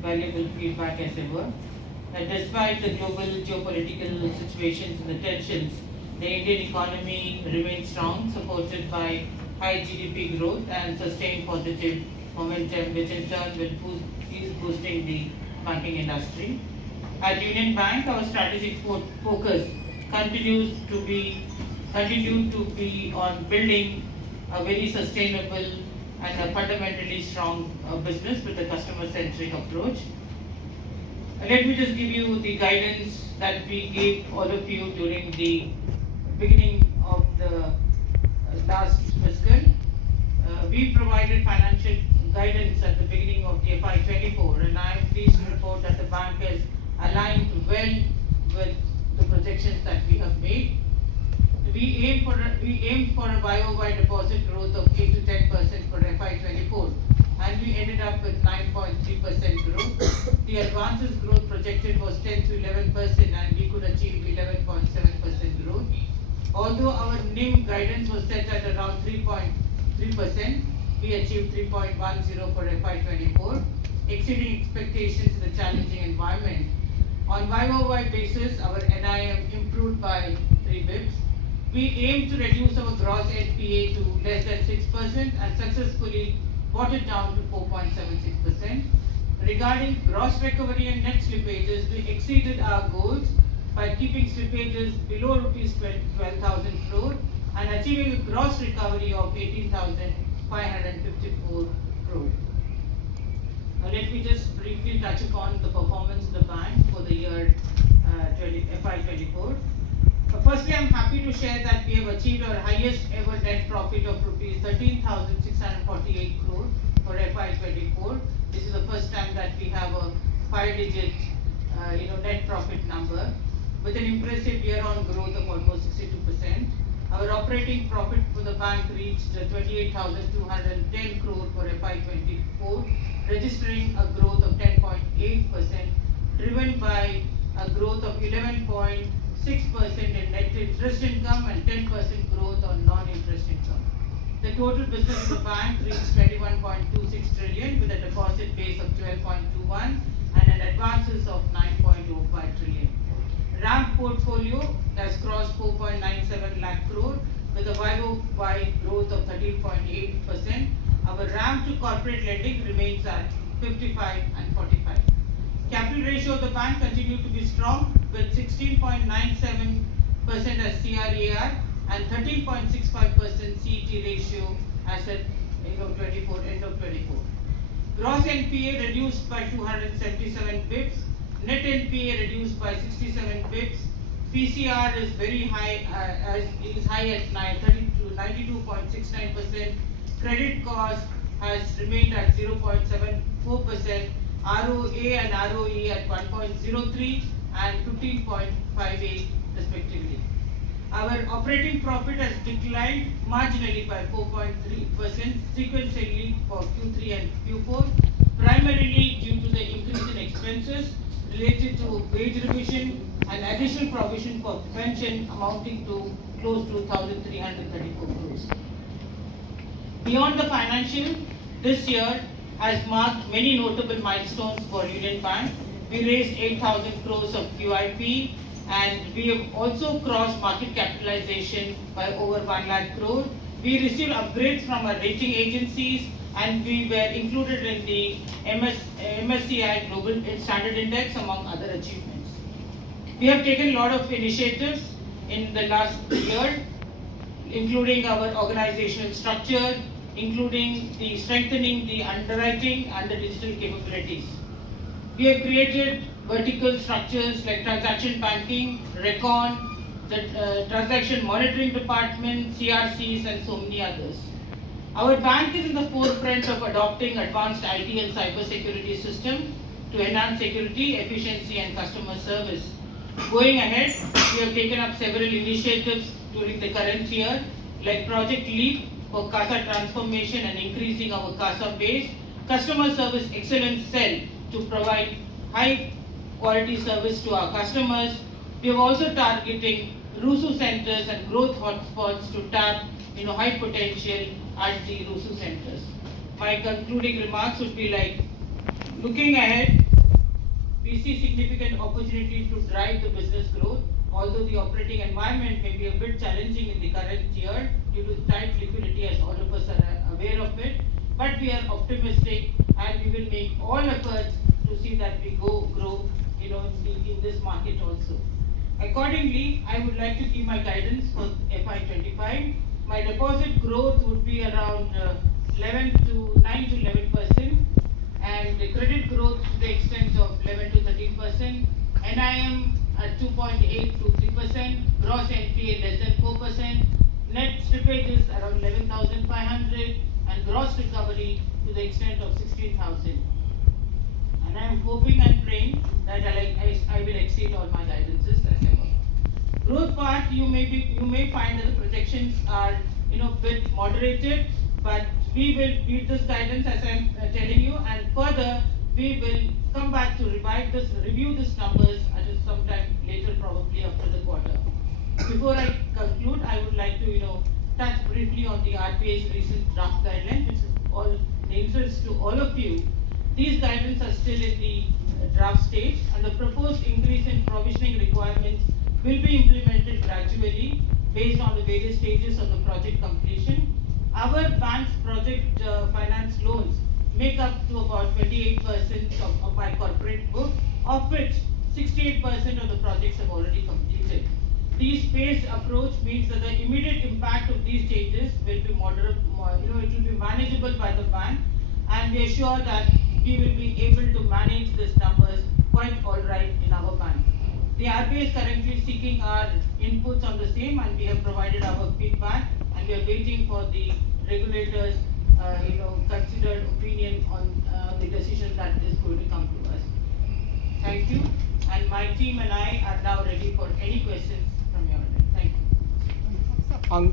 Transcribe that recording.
valuable feedback as ever. Despite the global geopolitical situations and the tensions, the Indian economy remains strong, supported by high GDP growth and sustained positive momentum, which in turn is boosting the banking industry. At Union Bank, our strategic focus continues to be on building a very sustainable and a fundamentally strong business with a customer-centric approach. Let me just give you the guidance that we gave all of you during the beginning of the last fiscal. We provided financial guidance at the beginning of the FY24, and I am pleased to report that the bank is aligned well with the projections that we have made. We aim for a YOY deposit growth of 8 to 10% for FY24, and we ended up with 9.3% growth. The advances growth projected was 10 to 11%, and we could achieve 11.7% growth. Although our NIM guidance was set at around 3.3%, we achieved 3.10 for FY24, exceeding expectations in a challenging environment. On YOY basis, our NIM improved by 3 bps. We aim to reduce our gross NPA to less than 6% and successfully brought it down to 4.76%. Regarding gross recovery and net slippages, we exceeded our goals by keeping slippages below rupees 12,000 crore and achieving a gross recovery of 18,554 crore. Now let me just briefly touch upon the performance of the bank for the year FY24. Firstly, I am happy to share that we have achieved our highest ever net profit of rupees 13,648 crore for FY24. This is the first time that we have a 5-digit net profit number with an impressive year-on growth of almost 62%. Our operating profit for the bank reached 28,210 crore for FY24, registering a growth of 10.8%, driven by a growth of 11.6% in net interest income and 10% growth on non-interest income. The total business of the bank reached 21.26 trillion with a deposit base of 12.21 and an advances of 9.05 trillion. RAM portfolio has crossed 4.97 lakh crore with a YOY growth of 13.8%. Our RAM to corporate lending remains at 55 and 45. Capital ratio of the bank continued to be strong with 16.97% as CRAR and 13.65% CET ratio as at end of 24. Gross NPA reduced by 277 bps. Net NPA reduced by 67 bps. PCR is very high, is high at 92.69%. Credit cost has remained at 0.74%. ROA and ROE at 1.03 and 15.58 respectively. Our operating profit has declined marginally by 4.3% sequentially for Q3 and Q4, primarily due to the increase in expenses related to wage revision and additional provision for pension amounting to close to 1,334 crores. Beyond the financial, this year has marked many notable milestones for Union Bank. We raised 8,000 crores of QIP and we have also crossed market capitalization by over 1 lakh crore. We received upgrades from our rating agencies and we were included in the MSCI Global Standard Index among other achievements. We have taken a lot of initiatives in the last year, including our organizational structure, including the strengthening the underwriting and the digital capabilities. We have created vertical structures like transaction banking, Recon, the transaction monitoring department, CRCs and so many others. Our bank is in the forefront of adopting advanced IT and cyber security system to enhance security, efficiency and customer service. Going ahead, we have taken up several initiatives during the current year like Project Leap for CASA transformation and increasing our CASA base, Customer Service Excellence Cell to provide high quality service to our customers. We are also targeting RUSU centers and growth hotspots to tap high potential at the RUSU centers. My concluding remarks would be like, looking ahead, we see significant opportunity to drive the business growth, although the operating environment may be a bit challenging in the current year due to tight liquidity, as all of us are aware of it. But we are optimistic, and we will make all efforts to see that we grow, in this market also. Accordingly, I would like to give my guidance for FY25. My deposit growth would be around 9 to 11%, and the credit growth to the extent of 11 to 13%. NIM at 2.8 to 3%, gross NPA less than 4%, net slippages around 11,500, and gross recovery to the extent of 16,000. And I am hoping and praying that I will exceed all my guidances as ever. Growth part, you may find that the projections are bit moderated, but we will beat this guidance as I am telling you, and further we will come back to review these numbers at some time later, probably after the quarter. Before I conclude, I would like to touch briefly on the RBI's recent draft guidelines, which is all interest to all of you. These guidelines are still in the draft stage, and the proposed increase in provisioning requirements will be implemented gradually based on the various stages of the project completion. Our bank's project finance loans make up to about 28% of my corporate book, of which 68% of the projects have already completed. This phased approach means that the immediate impact of these changes will be moderate, it will be manageable by the bank, and we are sure that we will be able to manage these numbers quite all right in our bank. The RBI is currently seeking our inputs on the same, and we have provided our feedback, and we are waiting for the regulators' considered opinion on the decision that is going to come to us. Thank you, and my team and I